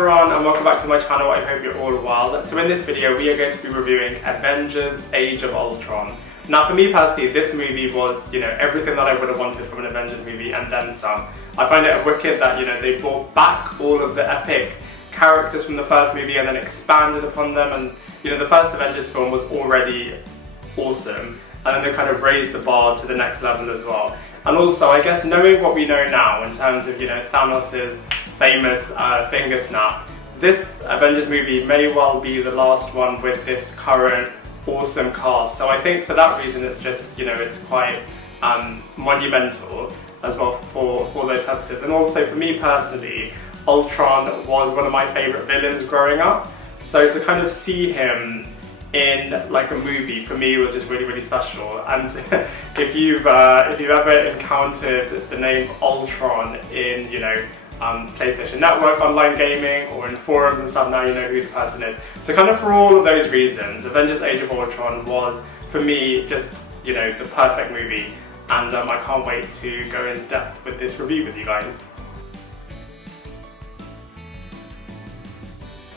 everyone, and welcome back to my channel. I hope you're all well. So in this video we are going to be reviewing Avengers Age of Ultron. Now for me personally, this movie was, everything that I would have wanted from an Avengers movie and then some. I find it wicked that, they brought back all of the epic characters from the first movie and then expanded upon them, and the first Avengers film was already awesome, and then they kind of raised the bar to the next level as well. And also, I guess, knowing what we know now in terms of, Thanos' famous finger snap, this Avengers movie may well be the last one with this current awesome cast. So I think for that reason it's just, it's quite monumental as well for those purposes. And also for me personally, Ultron was one of my favourite villains growing up. So to kind of see him in like a movie for me was just really, really special. And if you've ever encountered the name Ultron in PlayStation Network online gaming or in forums and stuff, now you know who the person is. So kind of for all of those reasons, Avengers Age of Ultron was for me just the perfect movie, and I can't wait to go in depth with this review with you guys.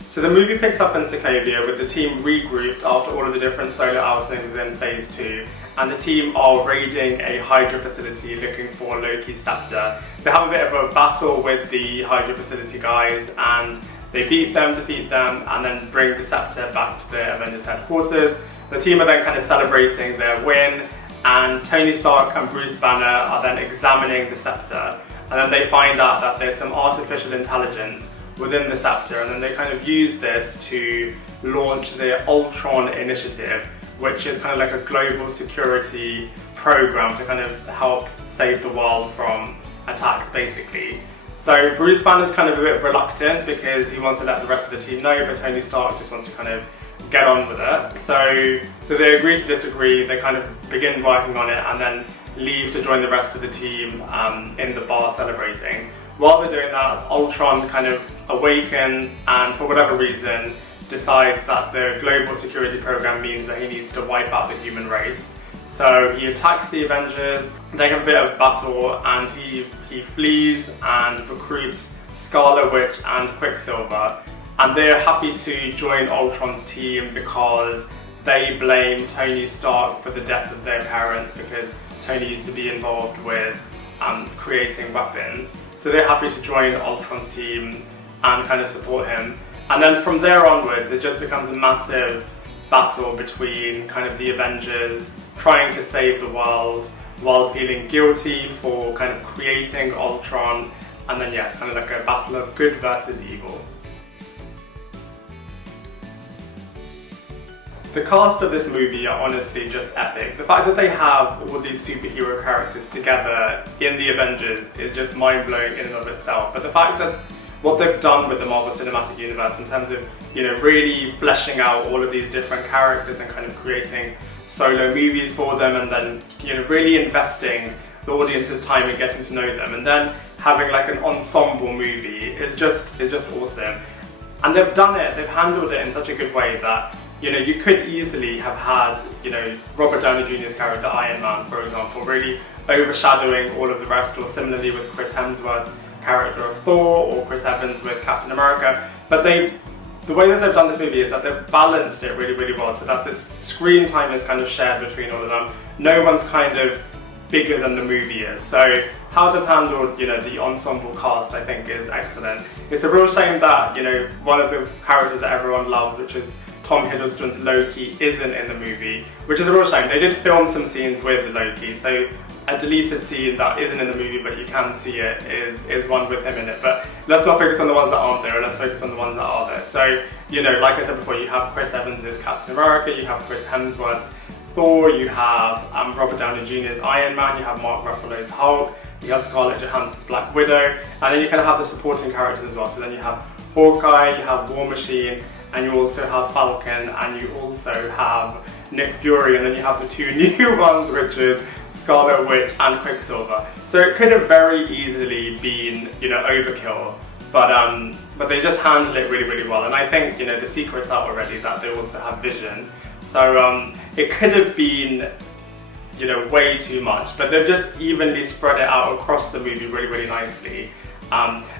So the movie picks up in Sokovia with the team regrouped after all of the different solo outings in Phase 2, and the team are raiding a Hydra facility looking for Loki's scepter. They have a bit of a battle with the Hydra facility guys, and they beat them, defeat them, and then bring the scepter back to the Avengers headquarters. The team are then kind of celebrating their win, and Tony Stark and Bruce Banner are then examining the scepter, and then they find out that there's some artificial intelligence within the scepter, and then they kind of use this to launch the Ultron initiative, which is kind of like a global security program to kind of help save the world from attacks basically. So Bruce Banner's kind of a bit reluctant because he wants to let the rest of the team know, but Tony Stark just wants to kind of get on with it. So they agree to disagree, they kind of begin working on it and then leave to join the rest of the team in the bar celebrating. While they're doing that, Ultron kind of awakens and for whatever reason decides that the global security program means that he needs to wipe out the human race. So he attacks the Avengers, they have a bit of battle, and he flees and recruits Scarlet Witch and Quicksilver, and they're happy to join Ultron's team because they blame Tony Stark for the death of their parents, because Tony used to be involved with creating weapons. So they're happy to join Ultron's team and kind of support him. And then from there onwards, it just becomes a massive battle between kind of the Avengers trying to save the world while feeling guilty for kind of creating Ultron. And then yeah, it's kind of like a battle of good versus evil. The cast of this movie are honestly just epic. The fact that they have all these superhero characters together in the Avengers is just mind-blowing in and of itself. But the fact that what they've done with the Marvel Cinematic Universe in terms of, really fleshing out all of these different characters and kind of creating solo movies for them, and then, really investing the audience's time in getting to know them, and then having like an ensemble movie is just awesome. And they've done it, they've handled it in such a good way that you could easily have had, Robert Downey Jr.'s character Iron Man, for example, really overshadowing all of the rest, or similarly with Chris Hemsworth's character of Thor, or Chris Evans with Captain America. But the way that they've done this movie is that they've balanced it really, really well, so that this screen time is kind of shared between all of them. No one's kind of bigger than the movie is. So how they've handled, the ensemble cast, I think is excellent. It's a real shame that, one of the characters that everyone loves, which is Tom Hiddleston's Loki, isn't in the movie, which is a real shame. They did film some scenes with Loki, so a deleted scene that isn't in the movie but you can see it is one with him in it. But let's not focus on the ones that aren't there, let's focus on the ones that are there. So, like I said before, you have Chris Evans as Captain America, you have Chris Hemsworth's Thor, you have Robert Downey Jr.'s Iron Man, you have Mark Ruffalo's Hulk, you have Scarlett Johansson's Black Widow, and then you kind of have the supporting characters as well. So then you have Hawkeye, you have War Machine, and you also have Falcon, and you also have Nick Fury, and then you have the two new ones, which is Scarlet Witch and Quicksilver. So it could have very easily been, overkill, but they just handle it really, really well. And I think, the secret's out already that they also have Vision. So it could have been, way too much, but they've just evenly spread it out across the movie really, really nicely.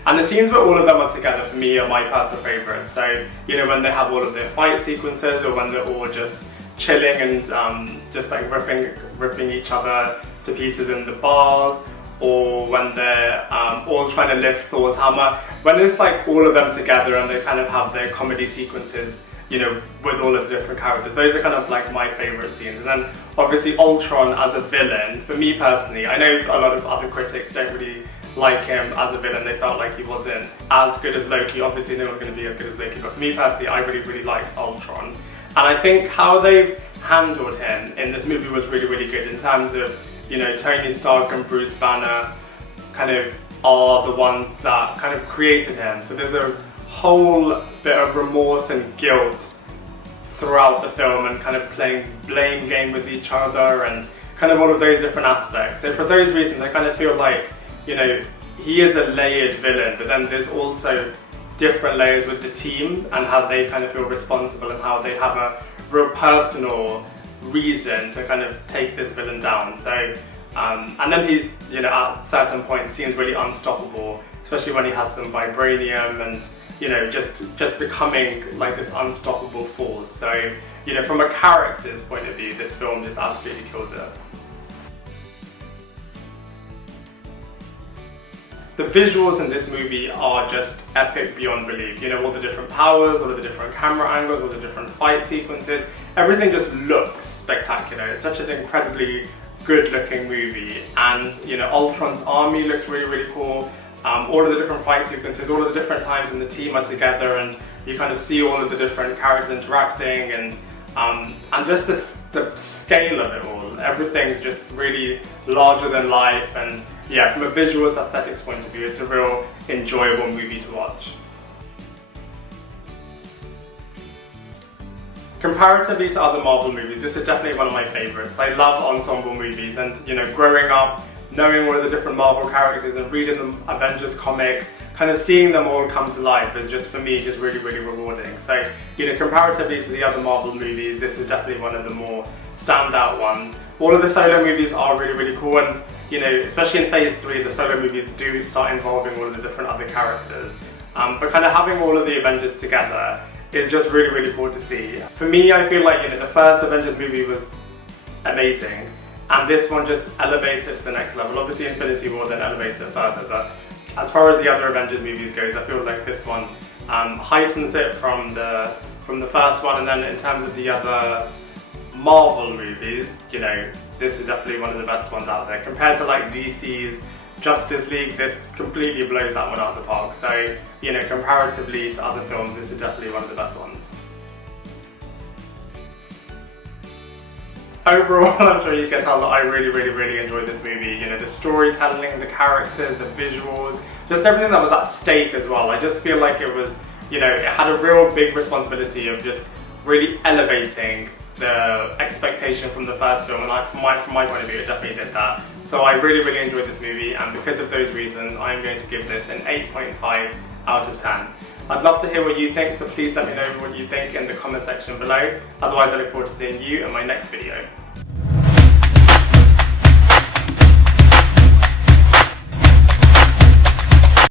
And the scenes where all of them are together for me are my personal favourites. So, you know, when they have all of their fight sequences, or when they're all just chilling and just like ripping each other to pieces in the bars, or when they're all trying to lift Thor's hammer. When it's like all of them together and they kind of have their comedy sequences, you know, with all of the different characters. Those are kind of like my favourite scenes. And then obviously Ultron as a villain, for me personally, I know a lot of other critics don't really like him as a villain. They felt like he wasn't as good as Loki. Obviously no one's going to be as good as Loki, but for me personally, I really like Ultron. And I think how they've handled him in this movie was really good, in terms of, you know, Tony Stark and Bruce Banner kind of are the ones that kind of created him. So there's a whole bit of remorse and guilt throughout the film, and kind of playing blame game with each other and kind of all of those different aspects. So for those reasons, I kind of feel like, you know, he is a layered villain, but then there's also different layers with the team and how they kind of feel responsible and how they have a real personal reason to kind of take this villain down. So, and then he's, you know, at certain points seems really unstoppable, especially when he has some vibranium and, you know, just becoming like this unstoppable force. So, you know, from a character's point of view, this film just absolutely kills it. The visuals in this movie are just epic beyond belief. You know, all the different powers, all of the different camera angles, all the different fight sequences, everything just looks spectacular. It's such an incredibly good looking movie. And, you know, Ultron's army looks really cool. All of the different fight sequences, all of the different times when the team are together and you kind of see all of the different characters interacting, and just the scale of it all. Everything's just really larger than life, and yeah, from a visuals aesthetics point of view, it's a real enjoyable movie to watch. Comparatively to other Marvel movies, this is definitely one of my favourites. I love ensemble movies, and, you know, growing up, knowing all of the different Marvel characters and reading the Avengers comic, kind of seeing them all come to life is just, for me, just really rewarding. So, you know, comparatively to the other Marvel movies, this is definitely one of the more standout ones. All of the solo movies are really cool, and, you know, especially in phase 3, the solo movies do start involving all of the different other characters. But kind of having all of the Avengers together is just really cool to see. For me, I feel like, you know, the first Avengers movie was amazing, and this one just elevates it to the next level. Obviously Infinity War then elevates it further, but as far as the other Avengers movies goes, I feel like this one heightens it from the first one. And then in terms of the other Marvel movies, you know, this is definitely one of the best ones out there. Compared to like DC's Justice League, this completely blows that one out of the park. So, you know, comparatively to other films, this is definitely one of the best ones. Overall, I'm sure you can tell that I really enjoyed this movie. You know, the storytelling, the characters, the visuals, just everything that was at stake as well. I just feel like it was, you know, it had a real big responsibility of just really elevating the expectation from the first film, and from my point of view, it definitely did that. So I really enjoyed this movie, and because of those reasons, I'm going to give this an 8.5 out of 10. I'd love to hear what you think, so please let me know what you think in the comment section below. Otherwise, I look forward to seeing you in my next video.